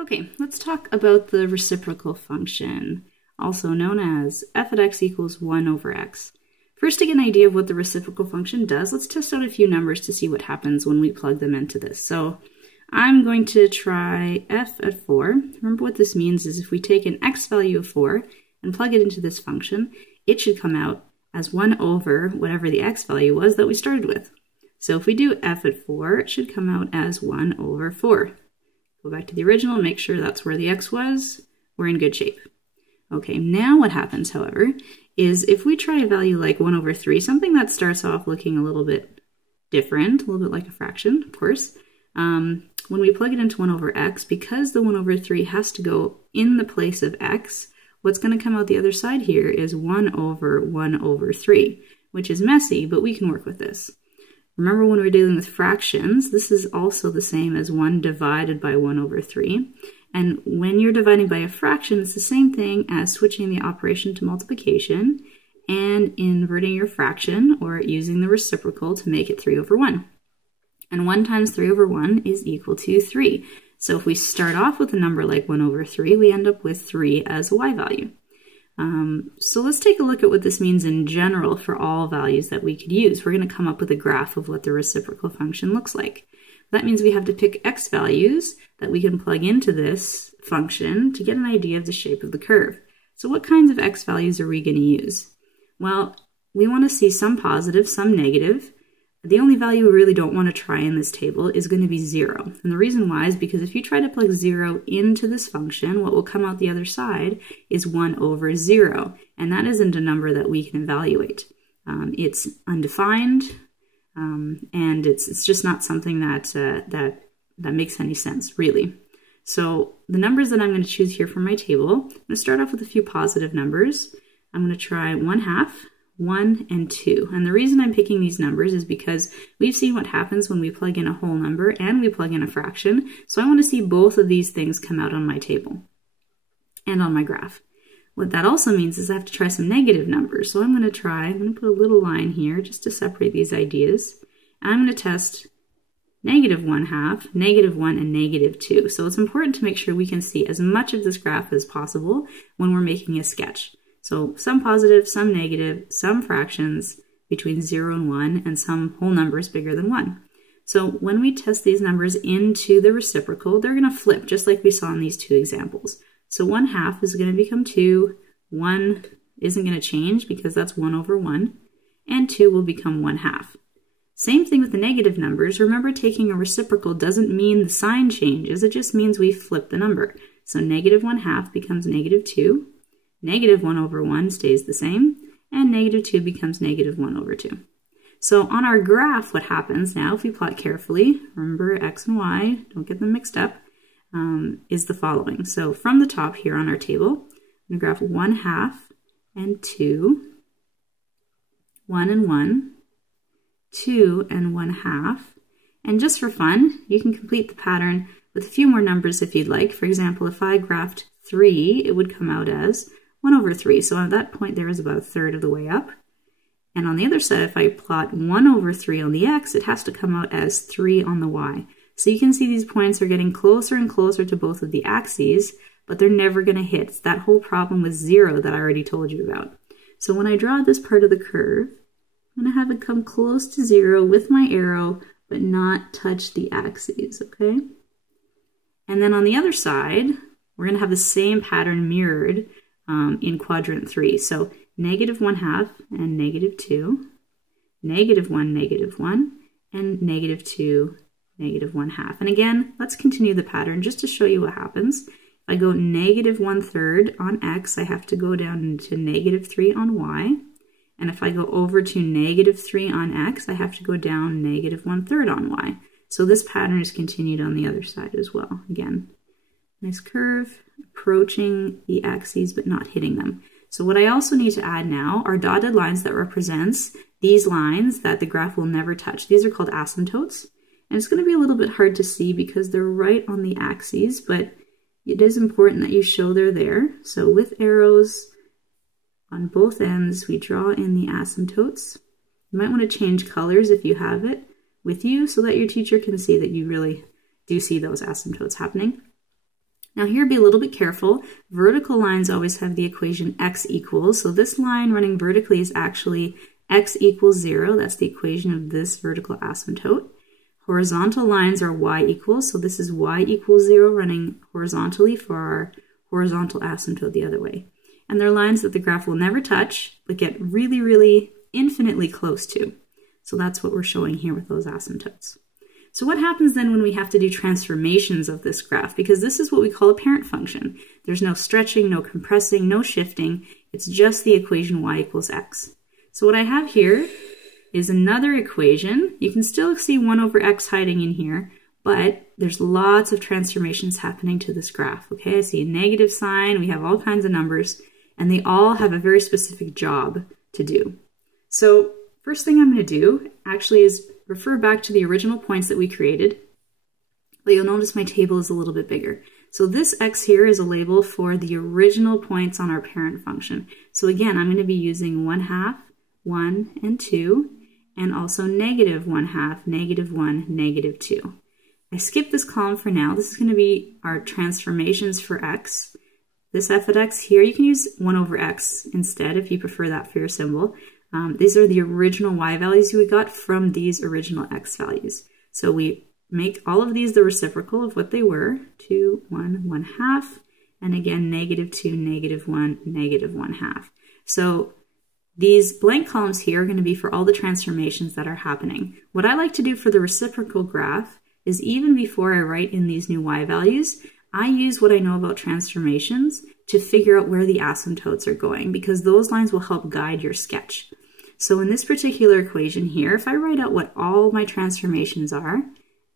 Okay, let's talk about the reciprocal function, also known as f at x equals 1 over x. First, to get an idea of what the reciprocal function does, let's test out a few numbers to see what happens when we plug them into this. So I'm going to try f at 4. Remember what this means is if we take an x value of 4 and plug it into this function, it should come out as 1 over whatever the x value was that we started with. So if we do f at 4, it should come out as 1 over 4. Go back to the original and make sure that's where the x was. We're in good shape. Okay, now what happens, however, is if we try a value like 1 over 3, something that starts off looking a little bit different, a little bit like a fraction, of course, when we plug it into 1 over x, because the 1 over 3 has to go in the place of x, what's going to come out the other side here is 1 over 3, which is messy, but we can work with this. Remember when we're dealing with fractions, this is also the same as 1 divided by 1 over 3. And when you're dividing by a fraction, it's the same thing as switching the operation to multiplication and inverting your fraction or using the reciprocal to make it 3 over 1. And 1 times 3 over 1 is equal to 3. So if we start off with a number like 1 over 3, we end up with 3 as a y value. So let's take a look at what this means in general for all values that we could use. We're going to come up with a graph of what the reciprocal function looks like. That means we have to pick x values that we can plug into this function to get an idea of the shape of the curve. So what kinds of x values are we going to use? Well, we want to see some positive, some negative. The only value we really don't want to try in this table is going to be 0. And the reason why is because if you try to plug 0 into this function, what will come out the other side is 1 over 0. And that isn't a number that we can evaluate. It's undefined, and it's just not something that makes any sense, really. So the numbers that I'm going to choose here for my table, I'm going to start off with a few positive numbers. I'm going to try 1/2. 1 and 2. And the reason I'm picking these numbers is because we've seen what happens when we plug in a whole number and we plug in a fraction. So I want to see both of these things come out on my table and on my graph. What that also means is I have to try some negative numbers. So I'm going to put a little line here just to separate these ideas. And I'm going to test -1/2, -1, and -2. So it's important to make sure we can see as much of this graph as possible when we're making a sketch. So some positive, some negative, some fractions between 0 and 1, and some whole numbers bigger than 1. So when we test these numbers into the reciprocal, they're going to flip just like we saw in these two examples. So 1/2 is going to become 2, 1 isn't going to change because that's 1 over 1, and 2 will become 1/2. Same thing with the negative numbers. Remember, taking a reciprocal doesn't mean the sign changes, it just means we flip the number. So -1/2 becomes -2. -1 over 1 stays the same, and -2 becomes -1 over 2. So on our graph, what happens now, if we plot carefully, remember x and y, don't get them mixed up, is the following. So from the top here on our table, I'm going to graph 1/2 and 2, 1 and 1, 2 and 1/2. And just for fun, you can complete the pattern with a few more numbers if you'd like. For example, if I graphed 3, it would come out as 1 over 3. So at that point there is about a third of the way up. And on the other side, if I plot 1 over 3 on the x, it has to come out as 3 on the y. So you can see these points are getting closer and closer to both of the axes, but they're never going to hit. It's that whole problem with 0 that I already told you about. So when I draw this part of the curve, I'm going to have it come close to 0 with my arrow, but not touch the axes, okay? And then on the other side, we're going to have the same pattern mirrored in quadrant 3. So -1/2 and -2, -1, -1, and -2, -1/2. And again, let's continue the pattern just to show you what happens. If I go -1/3 on x, I have to go down to -3 on y. And if I go over to -3 on x, I have to go down -1/3 on y. So this pattern is continued on the other side as well. Again, nice curve, approaching the axes but not hitting them. So what I also need to add now are dotted lines that represents these lines that the graph will never touch. These are called asymptotes. And it's going to be a little bit hard to see because they're right on the axes, but it is important that you show they're there. So with arrows on both ends, we draw in the asymptotes. You might want to change colors if you have it with you so that your teacher can see that you really do see those asymptotes happening. Now here, be a little bit careful. Vertical lines always have the equation x equals. So this line running vertically is actually x equals 0. That's the equation of this vertical asymptote. Horizontal lines are y equals. So this is y equals 0 running horizontally for our horizontal asymptote the other way. And they're lines that the graph will never touch, but get really, really infinitely close to. So that's what we're showing here with those asymptotes. So what happens then when we have to do transformations of this graph? Because this is what we call a parent function. There's no stretching, no compressing, no shifting. It's just the equation y equals x. So what I have here is another equation. You can still see 1 over x hiding in here, but there's lots of transformations happening to this graph. Okay, I see a negative sign. We have all kinds of numbers, and they all have a very specific job to do. So first thing I'm going to do actually is refer back to the original points that we created, but you'll notice my table is a little bit bigger. So this x here is a label for the original points on our parent function. So again, I'm going to be using 1/2, 1, and 2, and also -1/2, -1, -2. I skipped this column for now. This is going to be our transformations for x. This f of x here, you can use 1 over x instead if you prefer that for your symbol. These are the original y values we got from these original x values. So we make all of these the reciprocal of what they were, 2, 1, 1/2, and again, -2, -1, -1/2. So these blank columns here are going to be for all the transformations that are happening. What I like to do for the reciprocal graph is even before I write in these new y values, I use what I know about transformations to figure out where the asymptotes are going, because those lines will help guide your sketch. So in this particular equation here, if I write out what all my transformations are,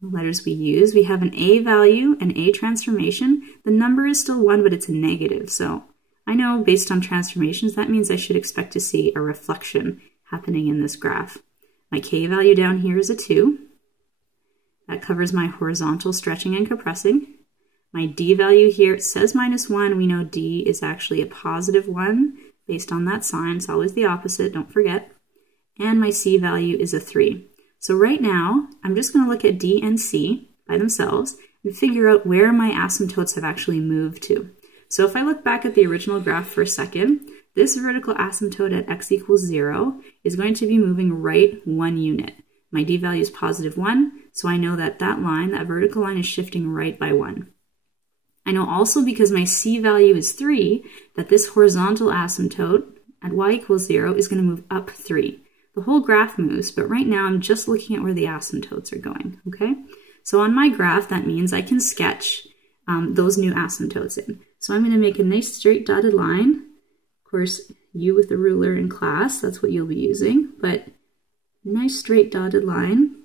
the letters we use, we have an a value, an a transformation. The number is still 1, but it's a negative. So I know based on transformations, that means I should expect to see a reflection happening in this graph. My k value down here is a 2. That covers my horizontal stretching and compressing. My d value here, it says -1. We know d is actually a +1 based on that sign. It's always the opposite, don't forget. And my c value is a 3. So right now, I'm just going to look at d and c by themselves and figure out where my asymptotes have actually moved to. So if I look back at the original graph for a second, this vertical asymptote at x equals 0 is going to be moving right 1 unit. My d value is +1, so I know that that line, that vertical line, is shifting right by 1. I know also, because my c value is 3, that this horizontal asymptote at y equals 0 is going to move up 3. The whole graph moves, but right now I'm just looking at where the asymptotes are going, okay? So on my graph, that means I can sketch those new asymptotes in. So I'm going to make a nice straight dotted line. Of course, you with the ruler in class, that's what you'll be using, but nice straight dotted line.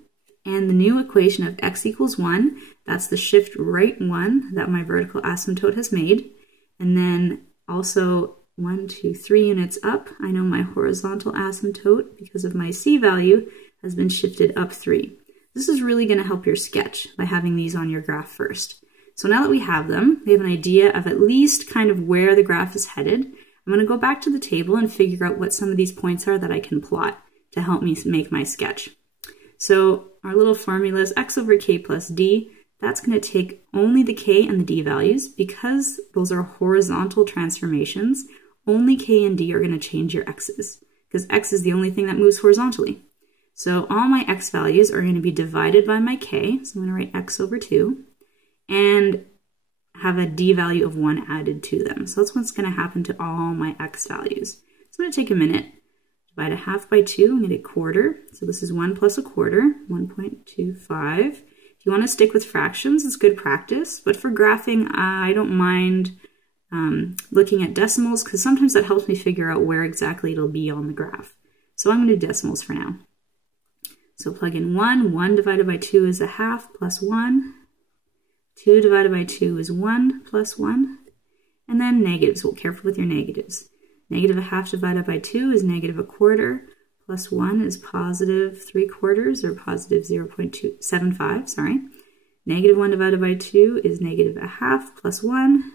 And the new equation of x equals 1, that's the shift right 1 that my vertical asymptote has made. And then also 1, 2, 3 units up, I know my horizontal asymptote, because of my c value, has been shifted up 3. This is really going to help your sketch by having these on your graph first. So now that we have them, we have an idea of at least kind of where the graph is headed. I'm going to go back to the table and figure out what some of these points are that I can plot to help me make my sketch. So our little formula is x over k plus d. That's going to take only the k and the d values. Because those are horizontal transformations, only k and d are going to change your x's, because x is the only thing that moves horizontally. So all my x values are going to be divided by my k. So I'm going to write x over 2 and have a d value of 1 added to them. So that's what's going to happen to all my x values. So I'm going to take a minute. Divide 1/2 by 2 and get a quarter. So this is 1 plus a quarter, 1.25. If you want to stick with fractions, it's good practice. But for graphing, I don't mind looking at decimals, because sometimes that helps me figure out where exactly it'll be on the graph. So I'm going to do decimals for now. So plug in 1. 1 divided by 2 is 1/2 plus 1. 2 divided by 2 is 1 plus 1. And then negatives. Well, careful with your negatives. -1/2 divided by 2 is -1/4, plus 1 is +3/4, or +0.275, sorry. -1 divided by 2 is -1/2 plus 1,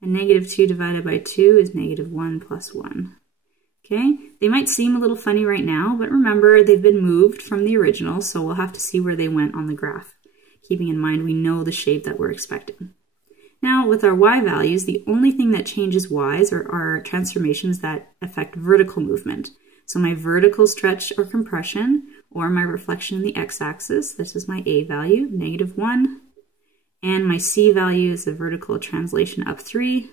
and -2 divided by 2 is -1 plus 1. Okay, they might seem a little funny right now, but remember, they've been moved from the original, so we'll have to see where they went on the graph, keeping in mind we know the shape that we're expecting. Now with our y values, the only thing that changes y's are transformations that affect vertical movement. So my vertical stretch or compression, or my reflection in the x-axis, this is my a value, -1, and my c value is the vertical translation up 3,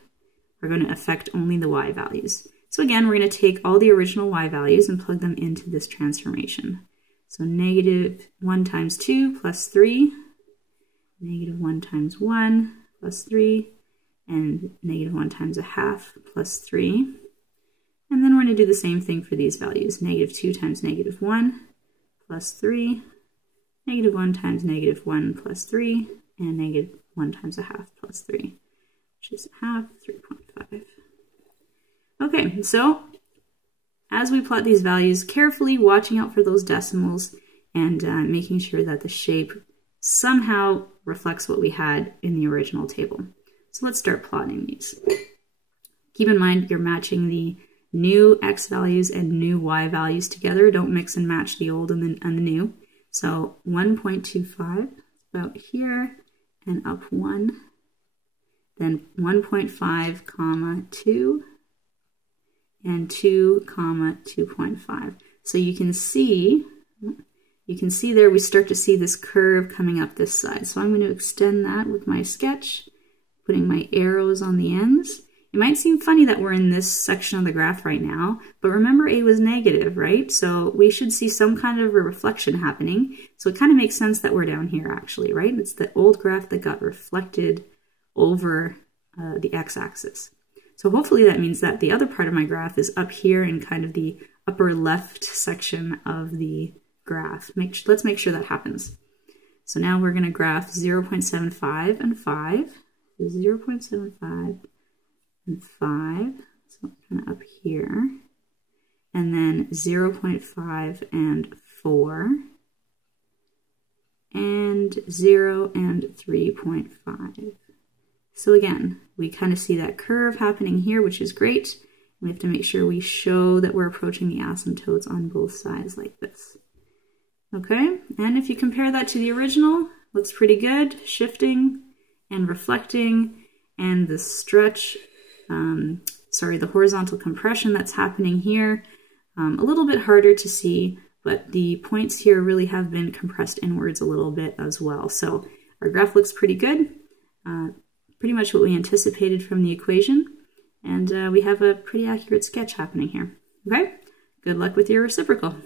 are going to affect only the y values. So again, we're going to take all the original y values and plug them into this transformation. So -1 times 2 plus 3, -1 times 1 plus 3, and -1 times 1/2 plus 3. And then we're going to do the same thing for these values. -2 times -1 plus 3, -1 times -1 plus 3, and -1 times 1/2 plus 3, which is 1/2, 3.5. Okay, so as we plot these values, carefully watching out for those decimals and making sure that the shape somehow reflects what we had in the original table. So let's start plotting these. Keep in mind you're matching the new x values and new y values together. Don't mix and match the old and the new. So 1.25 about here and up 1. Then 1.5, comma 2, and 2, comma 2.5. So you can see there we start to see this curve coming up this side. So I'm going to extend that with my sketch, putting my arrows on the ends. It might seem funny that we're in this section of the graph right now, but remember a was negative, right? So we should see some kind of a reflection happening. So it kind of makes sense that we're down here actually, right? It's the old graph that got reflected over the x-axis. So hopefully that means that the other part of my graph is up here in kind of the upper left section of the graph. Let's make sure that happens. So now we're going to graph 0.75 and 5. So 0.75 and 5, so kind of up here. And then 0.5 and 4. And 0 and 3.5. So again, we kind of see that curve happening here, which is great. We have to make sure we show that we're approaching the asymptotes on both sides like this. Okay, and if you compare that to the original, looks pretty good, shifting and reflecting, and the stretch, the horizontal compression that's happening here, a little bit harder to see, but the points here really have been compressed inwards a little bit as well. So our graph looks pretty good. Pretty much what we anticipated from the equation, and we have a pretty accurate sketch happening here. Okay, good luck with your reciprocal.